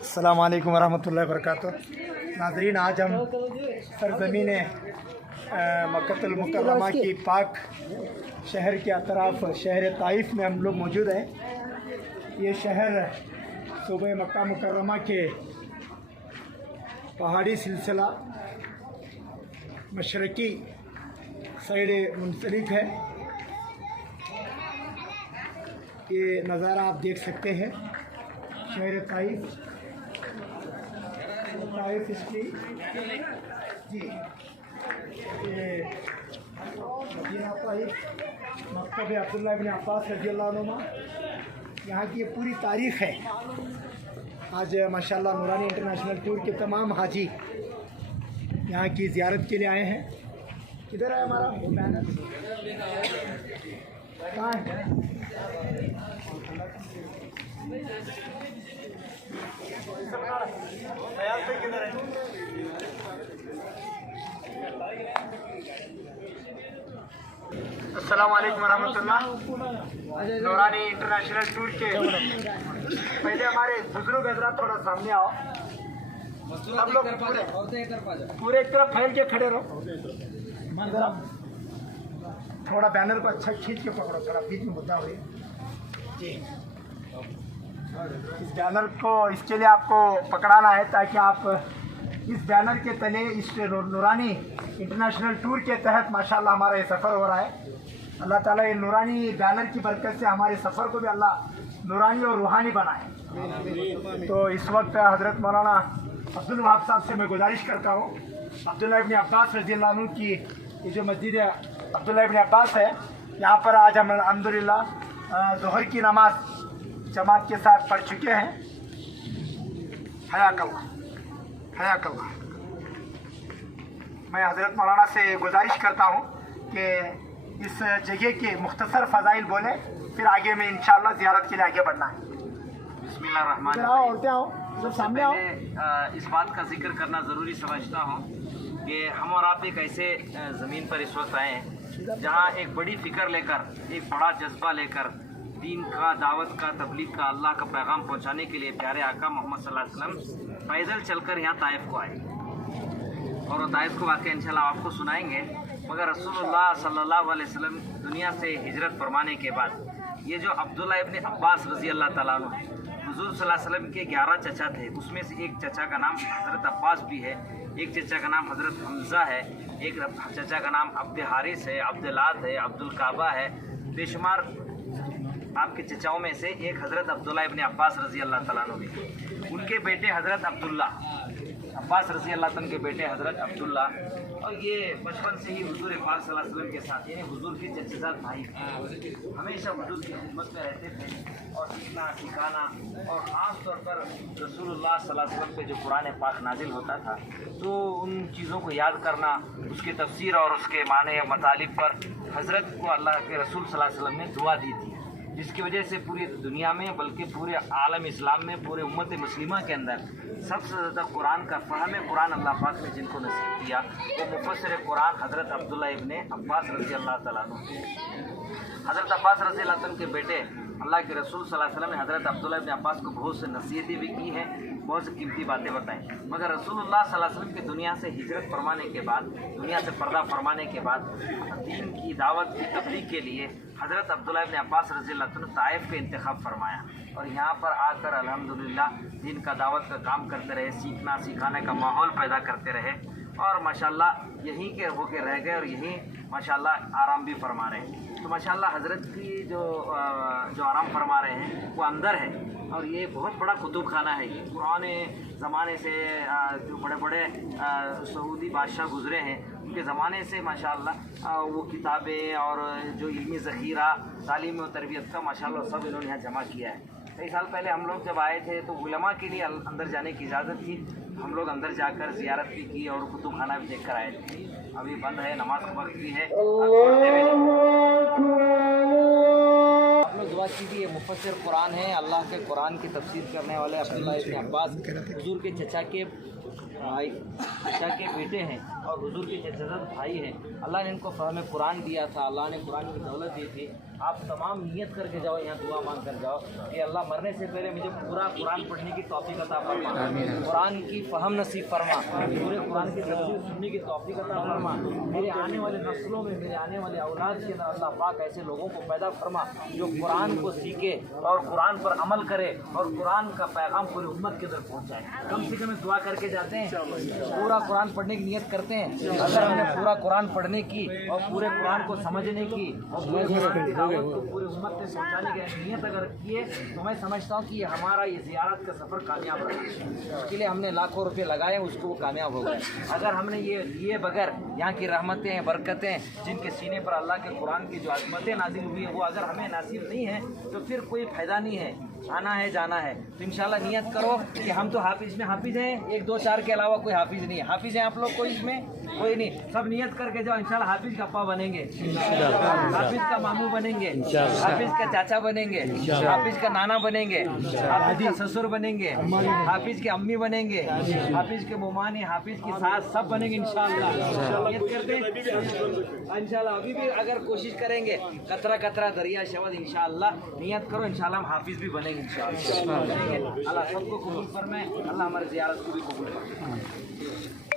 अस्सलाम वालेकुम वरहमतुल्लाहि वबरकातुह। नाज़रीन, आज हम सरज़मीन मक्कतुल मुकर्रमा की पाक शहर के अतराफ़ शहर ताइफ में हम लोग मौजूद हैं। ये शहर सूबे मक्का मुकर्रमा के पहाड़ी सिलसिला मशरक़ी साइड मुंसलिक है। ये नज़ारा आप देख सकते हैं शहर ताइफ इसकी जी, ये मदीना ताइफ मक्तब अब्दुल्लाह इब्न अब्बास रज़ियल्लाहु अन्हुमा, यहाँ की पूरी तारीख़ है। आज माशाल्लाह नूरानी इंटरनेशनल टूर के तमाम हाजी यहाँ की ज़ियारत के लिए आए हैं। किधर है हमारा बैनर? कहाँ है? अस्सलाम वालेकुम रहमतुल्लाह। नूरानी इंटरनेशनल टूर के पहले हमारे बुजुर्ग हजरात थोड़ा सामने आओ। सब लोग पूरे एक तरफ फैल के खड़े रहो। थोड़ा बैनर को अच्छा खींच के पकड़ो, थोड़ा बीच में मुद्दा हुई जी। इस बैनर को इसके लिए आपको पकड़ाना है ताकि आप इस बैनर के तले इस नूरानी इंटरनेशनल टूर के तहत माशाल्लाह हमारा ये सफ़र हो रहा है। अल्लाह ताला ये नूरानी बैनर की बरकत से हमारे सफ़र को भी अल्लाह नूरानी और रूहानी बनाए। तो इस वक्त हज़रत मौलाना अब्दुल वहाब साहब से मैं गुजारिश करता हूँ, अब्दुल्लाह इब्न अब्बास रज़ियल्लाहु अन्हु की ये जो मस्जिद अब्दुल्लाह इब्न अब्बास है, यहाँ पर आज हम अल्हम्दुलिल्लाह ज़ोहर की नमाज जमात के साथ पढ़ चुके हैं। हयाकल्लाह हयाकल्लाह। मैं हज़रत मौलाना से गुजारिश करता हूँ कि इस जगह के मुख्तसर फ़ज़ाइल बोले, फिर आगे में इंशाअल्लाह ज़ियारत के लिए आगे बढ़ना है। बिस्मिल्लाहिर्रहमानिर्रहीम। सबसे पहले इस बात का जिक्र करना ज़रूरी समझता हूँ कि हम और आप एक ऐसे ज़मीन पर इस वक्त आए हैं जहाँ एक बड़ी फ़िक्र लेकर, एक बड़ा जज्बा लेकर दीन का, दावत का, तबलीग का, अल्लाह का पैगाम पहुँचाने के लिए प्यारे आका मोहम्मद सल्लल्लाहु अलैहि वसल्लम पैदल चलकर यहाँ ताइफ को आए। और वो ताइफ को वाक़या इंशाल्लाह आपको सुनाएंगे। मगर रसूलुल्लाह सल्लल्लाहु अलैहि वसल्लम दुनिया से हिजरत फरमाने के बाद ये जो अब्दुल्लाह इब्न अब्बास रज़ी अल्लाह तआला अन्हु हुज़ूर सल्लल्लाहु अलैहि वसल्लम के 11 चचा थे। उसमें से एक चचा का नाम हज़रत अब्बास भी है, एक चचा का नाम हज़रत हमज़ा है, एक चचा का नाम अब्द हारिस है, अब्दुल्लात है, अब्दुल काबा है। बेशुमार आपके चचाओं में से एक हज़रत अब्दुल्लाह इब्न अब्बास रज़ी अल्लाह तआला अन्हु हैं। उनके बेटे हज़रत अब्दुल्ला अब्बास रज़ी अल्लाह तआला के बेटे हज़रत अब्दुल्ला, और ये बचपन से ही हुज़ूर पाक सल्लल्लाहु अलैहि वसल्लम के साथ यानी हुज़ूर के चचेज़ाद भाई हमेशा हुज़ूर की खिदमत में रहते थे और सीखना सिखाना। और ख़ास तौर पर रसूलुल्लाह सल्लल्लाहु अलैहि वसल्लम पे जो कुरान पाक नाजिल होता था तो उन चीज़ों को याद करना, उसकी तफसीर और उसके माने मतालिब पर हज़रत को अल्लाह के रसूल सल्लल्लाहु अलैहि वसल्लम ने दुआ दी थी, जिसकी वजह से पूरी दुनिया में बल्कि पूरे आलम इस्लाम में पूरे उम्मत मुस्लिमा के अंदर सबसे ज़्यादा कुरान का फ़हम कुरान अल्लाह पाक ने जिनको नसीब किया वो मुफस्सिर कुरान हज़रत अब्दुल्लाह इब्न अब्बास रज़ी अल्लाह तआला अन्हु। हज़रत अब्बास रज़ी अल्लाह तआला के बेटे अल्लाह के रसूल सल्लल्लाहु अलैहि वसल्लम ने हज़रत अब्दुल्लाह इब्न अब्बास को बहुत से नसीहतें भी की हैं, बहुत सी कीमती बातें बताएं। मगर रसूलुल्लाह सल्लल्लाहु अलैहि वसल्लम की दुनिया से हिजरत फरमाने के बाद, दुनिया से पर्दा फरमाने के बाद दीन की दावत की तबलीग के लिए हज़रत अब्दुल्लाह इब्न अब्बास रज़ी अल्लाह तआला ताइफ का इंतखाब फरमाया और यहाँ पर आकर अल्हम्दुलिल्लाह दीन का दावत का काम करते रहे, सीखना सिखाने का माहौल पैदा करते रहे और माशाल्लाह यहीं के होके रह गए और यहीं माशाल्लाह आराम भी फरमा रहे हैं। तो माशाल्लाह हज़रत की जो आराम फरमा रहे हैं वो अंदर है और ये बहुत बड़ा कुतुब खाना है। ये पुराने ज़माने से जो बड़े बड़े सऊदी बादशाह गुज़रे हैं उनके ज़माने से माशाल्लाह वो किताबें और जो इल्मी ज़ख़ीरा, तालीम और तरबियत का माशाल्लाह सब इन्होंने यहाँ जमा किया है। कई साल पहले हम लोग जब आए थे तो उलमा के लिए अंदर जाने की इजाज़त थी, हम लोग अंदर जाकर ज़ियारत भी की और कुतुब खाना भी देख कर आए थे। अभी बंद है, नमाज का वक्त भी है। आप लोग दुआ कीजिए। मुफस्सिर कुरान है, अल्लाह के कुरान की तफसीर करने वाले अब्दुल्लाह इब्न अब्बास हुज़ूर के चचा के बेटे हैं। اور حضور کے جدید بھائی ہیں. اللہ نے ان کو فہم قرآن دیا تھا, اللہ نے قرآن کی دولت دی تھی. آپ تمام نیت کر کے جاؤ, یہاں دعا مانگ کر جاؤ کہ اللہ مرنے سے پہلے مجھے پورا قرآن پڑھنے کی توفیق عطا فرما, قرآن کی فہم نصیب فرما, پورے قرآن کی تفسیر سننے کی توفیق عطا فرما. میرے آنے والے نسلوں میں, میرے آنے والے اولاد کے اندر اللہ پاک ایسے لوگوں کو پیدا فرما جو قرآن کو سیکھے اور قرآن پر عمل کرے اور قرآن کا پیغام پوری امت کے اندر پہنچائے. کم سے کم دعا کر کے جاتے ہیں, پورا قرآن پڑھنے کی نیت کرتے ہیں. اگر ہم نے پورا قرآن پڑھنے کی اور پورے قرآن کو سمجھنے کی اور پورے قرآن کی دعوت کو پوری امت سے پہنچانے کی نیت اگر کیے تو میں سمجھتا ہوں کہ یہ ہمارا یہ زیارت کا سفر کامیاب رہا. اس کے لیے ہم نے لاکھوں روپے لگائے, اس کو وہ کامیاب ہو گئے. اگر ہم نے یہ لیے بغیر یہاں کی رحمتیں برکتیں جن کے سینے پر اللہ کے قرآن کی جو عظمتیں نازل ہوئی ہیں وہ اگر ہمیں نصیب نہیں ہیں تو پھر کوئی فائدہ نہیں ہے. آنا ہے جانا ہے تو انشاءاللہ نیت کرو کہ ہم تو حافظ میں حافظ ہیں, 1 2 4 کے علاوہ کوئی حافظ نہیں ہے. حافظ ہیں آپ لوگ, کوئی اس میں کوئی نہیں. سب نیت کر کے جاؤ, انشاءاللہ حافظ کا ابا بنیں گے, حافظ کا ماموں بنیں گے, حافظ کا چاچا بنیں گے, حافظ کا نانا بنیں گے, حافظ کا سسر بنیں گے, حافظ کے امی بنیں گے, حافظ کے مومانی, حافظ کی ساس, سب بنیں گے انشاءاللہ. نیت کرتے انشاءاللہ. ابھی بھی اگر کوشش کریں گے قطرہ قطرہ دریا شود, انشاءاللہ نیت کرو, انشاءاللہ ہم حافظ بھی بنیں گے انشاءاللہ. اللہ سب کو قبول فرمائے, اللہ ہماری زیارت کو بھی قبول فرمائے.